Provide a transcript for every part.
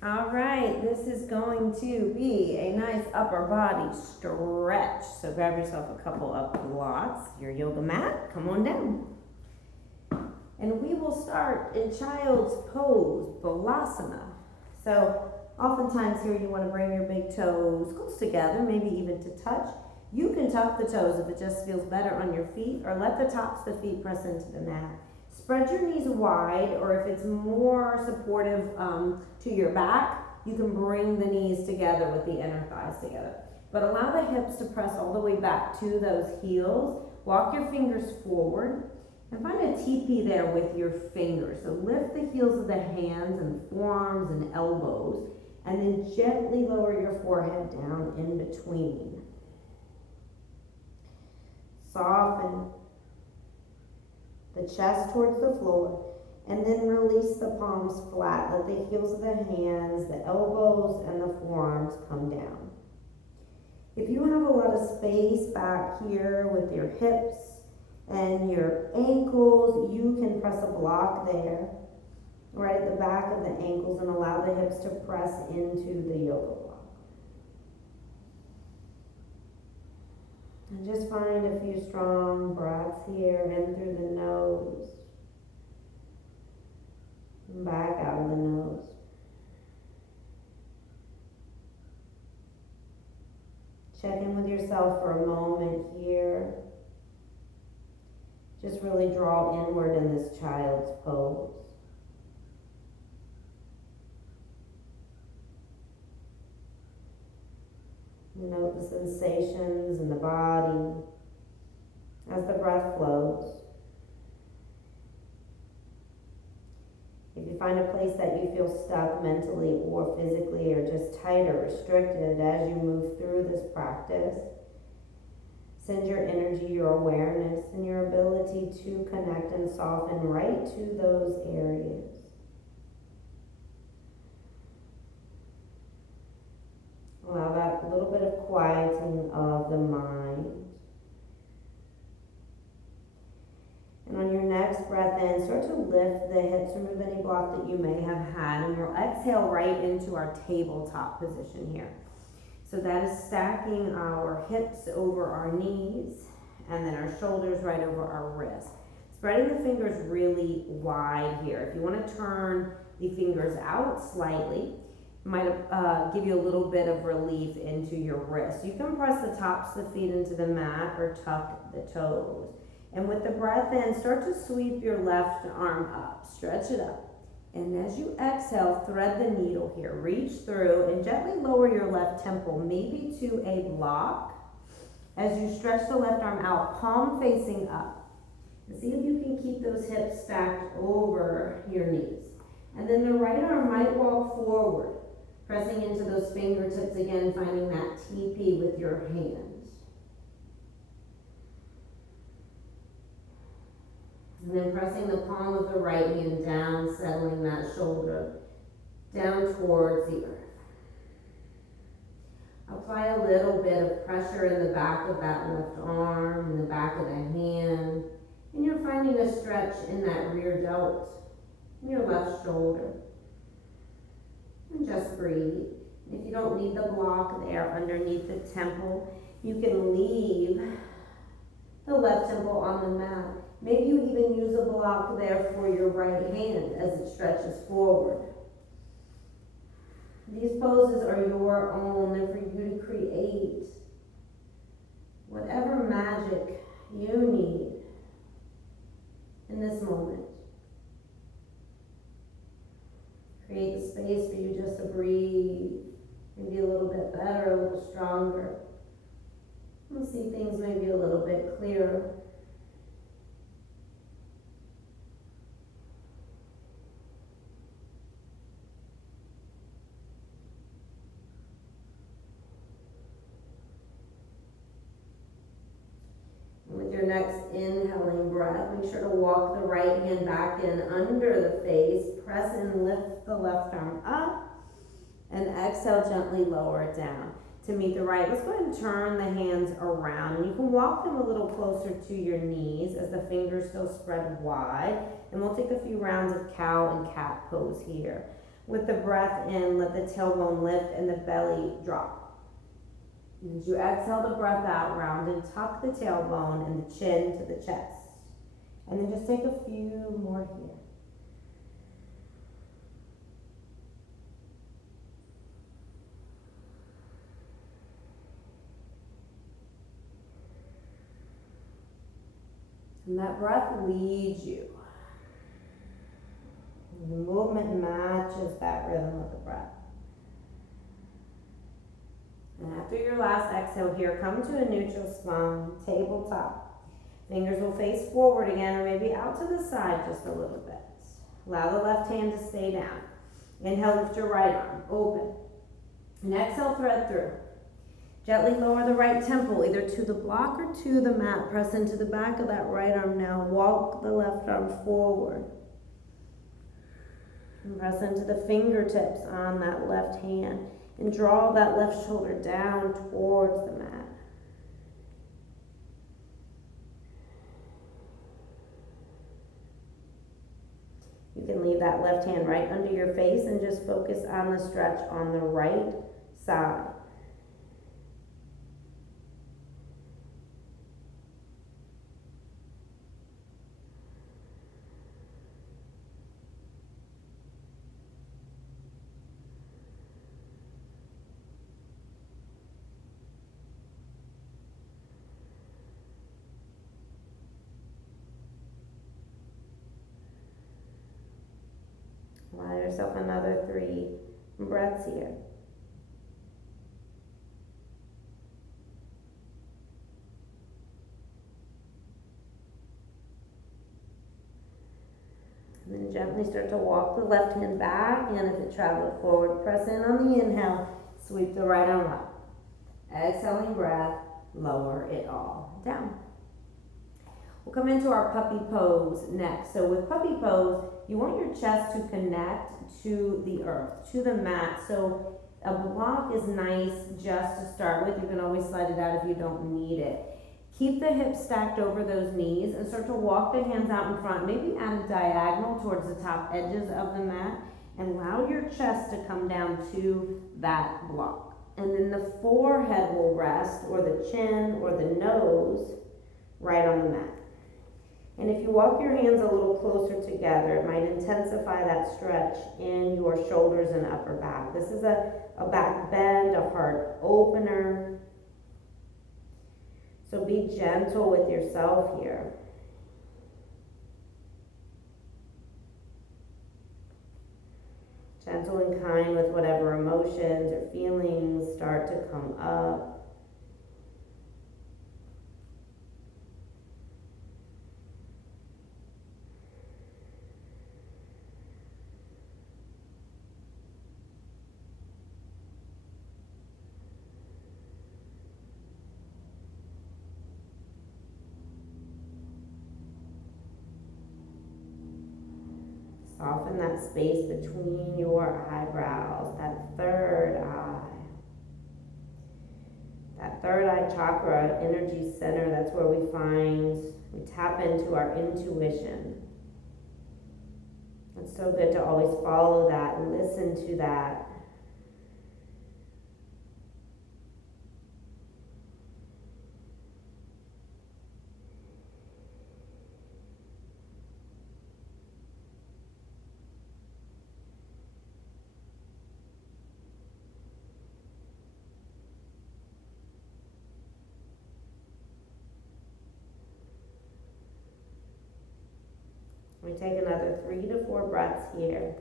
All right, this is going to be a nice upper body stretch. So grab yourself a couple of blocks, your yoga mat, come on down. And we will start in child's pose, Balasana. So oftentimes here you want to bring your big toes close together, maybe even to touch. You can tuck the toes if it just feels better on your feet, or let the tops of the feet press into the mat. Spread your knees wide, or if it's more supportive to your back, you can bring the knees together with the inner thighs together. But allow the hips to press all the way back to those heels. Walk your fingers forward and find a teepee there with your fingers. So lift the heels of the hands and forearms and elbows, and then gently lower your forehead down in between. Soften the chest towards the floor, and then release the palms flat. Let the heels of the hands, the elbows, and the forearms come down. If you have a lot of space back here with your hips and your ankles, you can press a block there, right at the back of the ankles, and allow the hips to press into the yoga block. And just find a few strong breaths here, in through the nose, and back out of the nose. Check in with yourself for a moment here. Just really draw inward in this child's pose. Note the sensations in the body as the breath flows. If you find a place that you feel stuck mentally or physically, or just tight or restricted as you move through this practice, send your energy, your awareness, and your ability to connect and soften right to those areas. Allow that little bit of quieting of the mind. And on your next breath in, start to lift the hips, remove any block that you may have had, and we'll exhale right into our tabletop position here. So that is stacking our hips over our knees, and then our shoulders right over our wrists. Spreading the fingers really wide here. If you want to turn the fingers out slightly, might give you a little bit of relief into your wrist. You can press the tops of the feet into the mat or tuck the toes. And with the breath in, start to sweep your left arm up. Stretch it up. And as you exhale, thread the needle here. Reach through and gently lower your left temple, maybe to a block. As you stretch the left arm out, palm facing up. And see if you can keep those hips stacked over your knees. And then the right arm might walk forward, pressing into those fingertips again, finding that teepee with your hands. And then pressing the palm of the right hand down, settling that shoulder down towards the earth. Apply a little bit of pressure in the back of that left arm, in the back of the hand, and you're finding a stretch in that rear delt, in your left shoulder. And just breathe. If you don't need the block there underneath the temple, you can leave the left temple on the mat. Maybe you even use a block there for your right hand as it stretches forward. These poses are your own. They're for you to create whatever magic you need in this moment. Create the space for you just to breathe, maybe a little bit better, a little stronger. You'll see things maybe a little bit clearer. With your next inhaling breath, make sure to walk the right hand back in under the face. Press and lift the left arm up. And exhale, gently lower it down to meet the right. Let's go ahead and turn the hands around. And you can walk them a little closer to your knees as the fingers still spread wide. And we'll take a few rounds of cow and cat pose here. With the breath in, let the tailbone lift and the belly drop. And as you exhale the breath out, round and tuck the tailbone and the chin to the chest. And then just take a few more here. And that breath leads you. And the movement matches that rhythm of the breath. And after your last exhale here, come to a neutral spine, tabletop. Fingers will face forward again, or maybe out to the side just a little bit. Allow the left hand to stay down. Inhale, lift your right arm, open. And exhale, thread through. Gently lower the right temple, either to the block or to the mat. Press into the back of that right arm now. Walk the left arm forward. And press into the fingertips on that left hand. And draw that left shoulder down towards the mat. You can leave that left hand right under your face and just focus on the stretch on the right side. Allow yourself another 3 breaths here. And then gently start to walk the left hand back, and if it traveled forward, press in on the inhale, sweep the right arm up. Exhaling breath, lower it all down. We'll come into our puppy pose next. So with puppy pose, you want your chest to connect to the earth, to the mat. So a block is nice just to start with. You can always slide it out if you don't need it. Keep the hips stacked over those knees and start to walk the hands out in front. Maybe add a diagonal towards the top edges of the mat and allow your chest to come down to that block. And then the forehead will rest, or the chin or the nose, right on the mat. And if you walk your hands a little closer together, it might intensify that stretch in your shoulders and upper back. This is a back bend, a heart opener. So be gentle with yourself here. Gentle and kind with whatever emotions or feelings start to come up. Soften that space between your eyebrows, that third eye. That third eye chakra, energy center, that's where we tap into our intuition. It's so good to always follow that and listen to that. We take another 3 to 4 breaths here.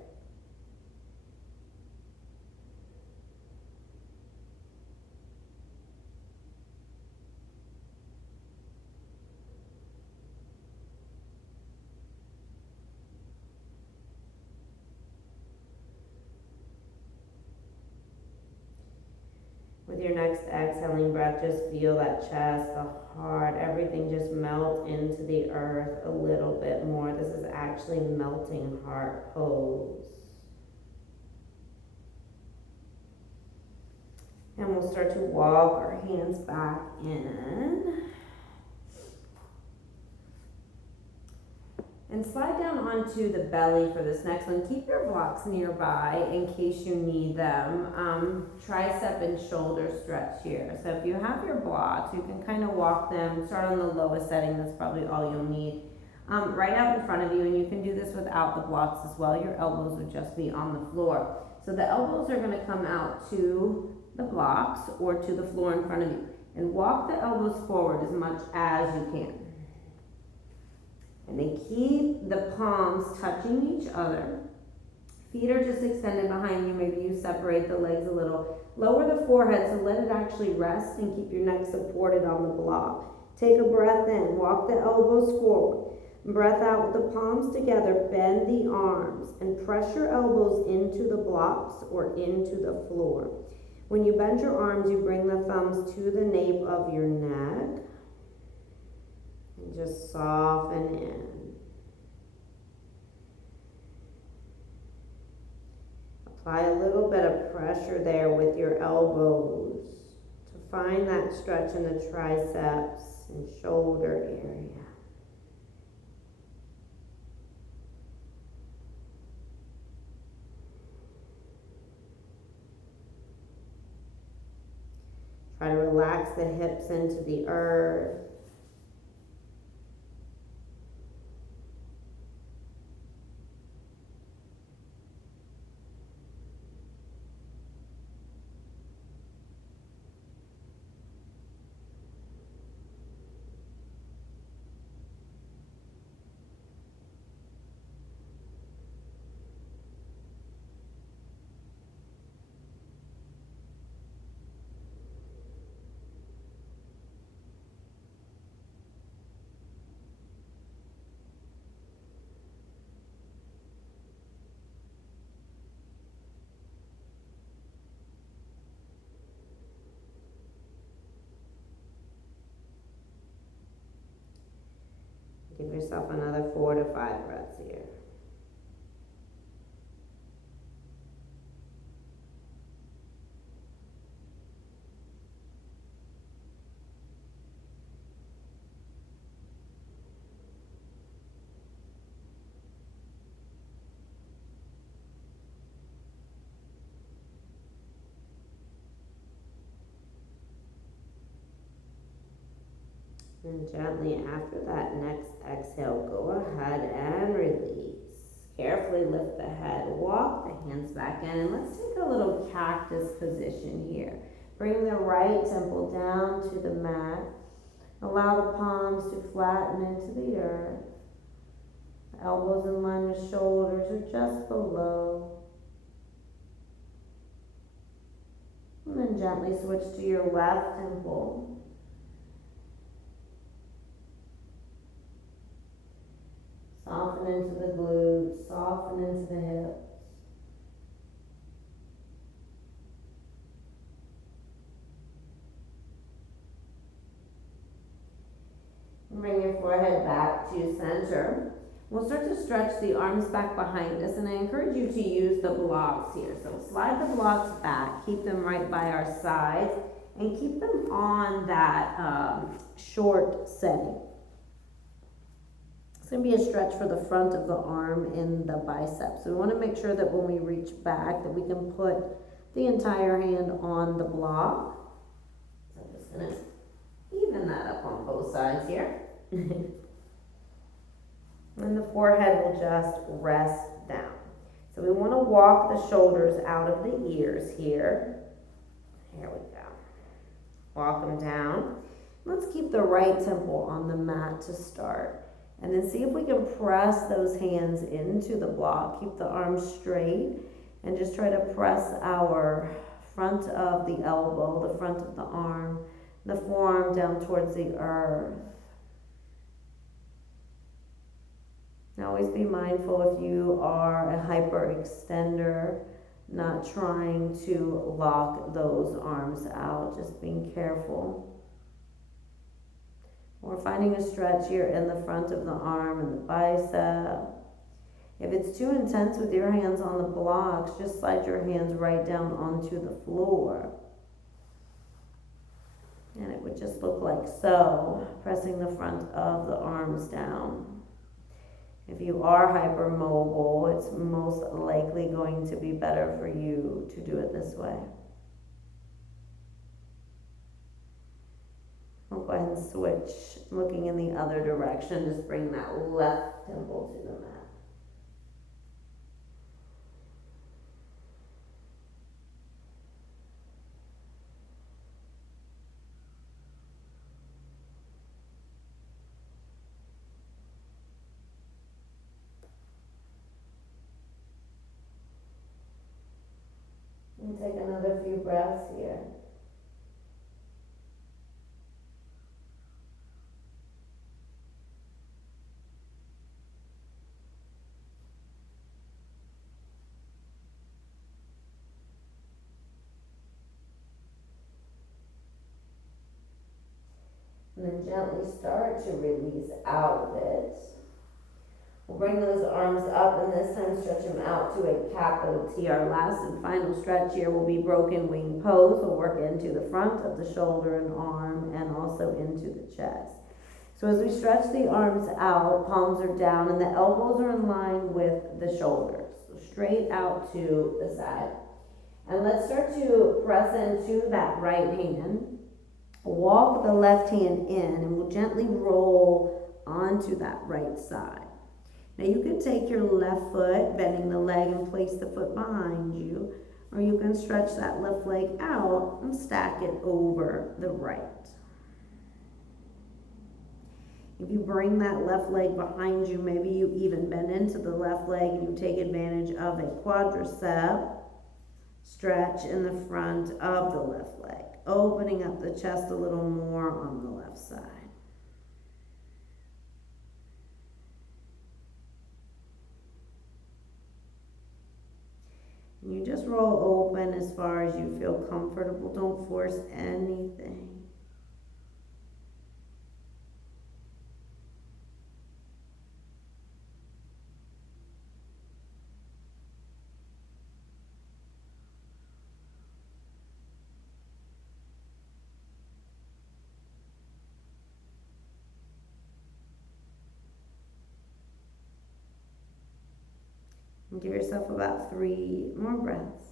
With your next exhaling breath, just feel that chest, the heart, everything just melt into the earth a little bit more. This is actually melting heart pose. And we'll start to walk our hands back in. And slide down onto the belly for this next one. Keep your blocks nearby in case you need them. Tricep and shoulder stretch here. So if you have your blocks, you can kind of walk them. Start on the lowest setting, that's probably all you'll need. Right out in front of you, and you can do this without the blocks as well. Your elbows would just be on the floor. So the elbows are going to come out to the blocks or to the floor in front of you. And walk the elbows forward as much as you can. And then keep the palms touching each other. Feet are just extended behind you. Maybe you separate the legs a little. Lower the forehead, so let it actually rest and keep your neck supported on the block. Take a breath in. Walk the elbows forward. Breath out with the palms together. Bend the arms and press your elbows into the blocks or into the floor. When you bend your arms, you bring the thumbs to the nape of your neck. And just soften in. Apply a little bit of pressure there with your elbows to find that stretch in the triceps and shoulder area. Try to relax the hips into the earth. Give yourself another 4 to 5 breaths here. And gently after that next exhale, go ahead and release. Carefully lift the head, walk the hands back in, and let's take a little cactus position here. Bring the right temple down to the mat. Allow the palms to flatten into the earth. The elbows in line with shoulders or just below. And then gently switch to your left temple. Soften into the glutes, soften into the hips. Bring your forehead back to center. We'll start to stretch the arms back behind us, and I encourage you to use the blocks here. So slide the blocks back, keep them right by our sides, and keep them on that short setting. It's going to be a stretch for the front of the arm and the biceps. So we want to make sure that when we reach back that we can put the entire hand on the block. So I'm just going to even that up on both sides here. And the forehead will just rest down. So we want to walk the shoulders out of the ears here. Here we go. Walk them down. Let's keep the right temple on the mat to start. And then see if we can press those hands into the block. Keep the arms straight and just try to press our front of the elbow, the front of the arm, the forearm down towards the earth. Now always be mindful if you are a hyperextender, not trying to lock those arms out, just being careful. We're finding a stretch here in the front of the arm and the bicep. If it's too intense with your hands on the blocks, just slide your hands right down onto the floor. And it would just look like so, pressing the front of the arms down. If you are hypermobile, it's most likely going to be better for you to do it this way. I'll go ahead and switch, looking in the other direction. Just bring that left temple to the mat. And take another few breaths here. And then gently start to release out of it. We'll bring those arms up, and this time stretch them out to a capital T. Our last and final stretch here will be broken wing pose. We'll work into the front of the shoulder and arm, and also into the chest. So as we stretch the arms out, palms are down, and the elbows are in line with the shoulders. So straight out to the side. And let's start to press into that right hand. Walk the left hand in, and we'll gently roll onto that right side. Now you can take your left foot, bending the leg, and place the foot behind you, or you can stretch that left leg out and stack it over the right. If you bring that left leg behind you, maybe you even bend into the left leg and you take advantage of a quadricep stretch in the front of the left leg, opening up the chest a little more on the left side. And you just roll open as far as you feel comfortable. Don't force anything. And give yourself about 3 more breaths.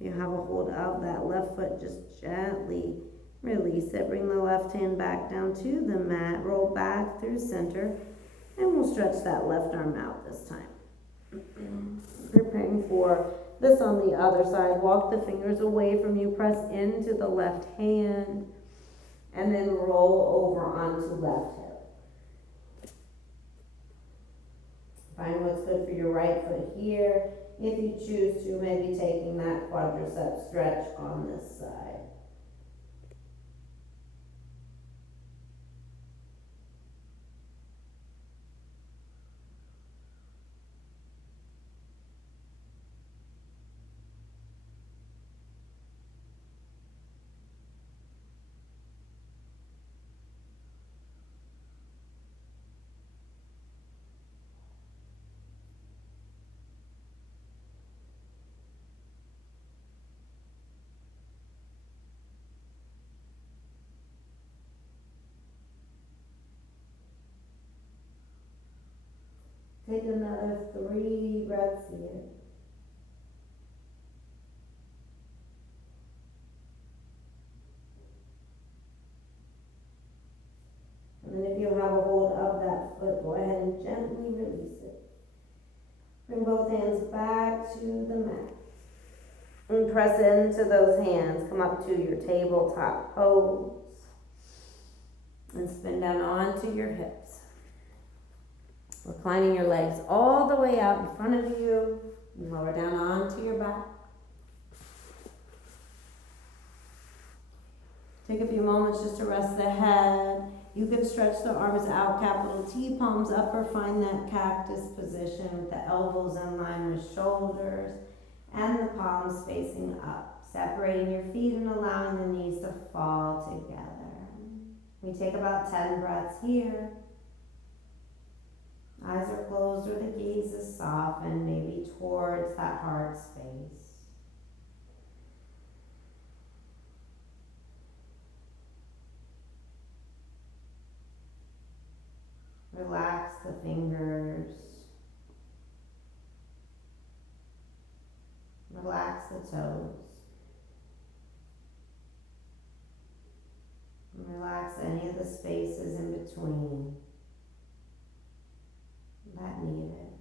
If you have a hold of that left foot, just gently release it. Bring the left hand back down to the mat. Roll back through center. And we'll stretch that left arm out this time. Preparing for this on the other side. Walk the fingers away from you. Press into the left hand. And then roll over onto left hip. Find what's good for your right foot here. If you choose to, maybe taking that quadricep stretch on this side. Take another 3 breaths here. And then if you have a hold of that foot, go ahead and gently release it. Bring both hands back to the mat. And press into those hands. Come up to your tabletop pose. And spin down onto your hips. Reclining your legs all the way out in front of you. And lower down onto your back. Take a few moments just to rest the head. You can stretch the arms out, capital T, palms up, or find that cactus position with the elbows in line with shoulders and the palms facing up. Separating your feet and allowing the knees to fall together. We take about 10 breaths here. Eyes are closed or the gaze is softened, maybe towards that heart space. Relax the fingers. Relax the toes. And relax any of the spaces in between that need it.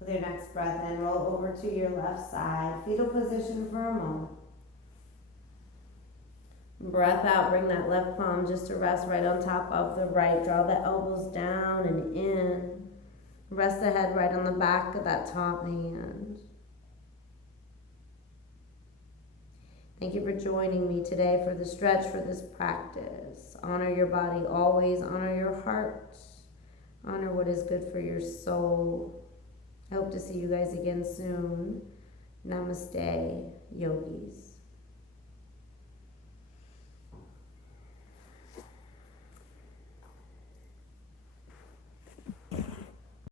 With your next breath in, roll over to your left side, fetal position for a moment. Breath out, bring that left palm just to rest right on top of the right. Draw the elbows down and in. Rest the head right on the back of that top hand. Thank you for joining me today for the stretch, for this practice. Honor your body always, honor your heart, honor what is good for your soul. I hope to see you guys again soon. Namaste, yogis.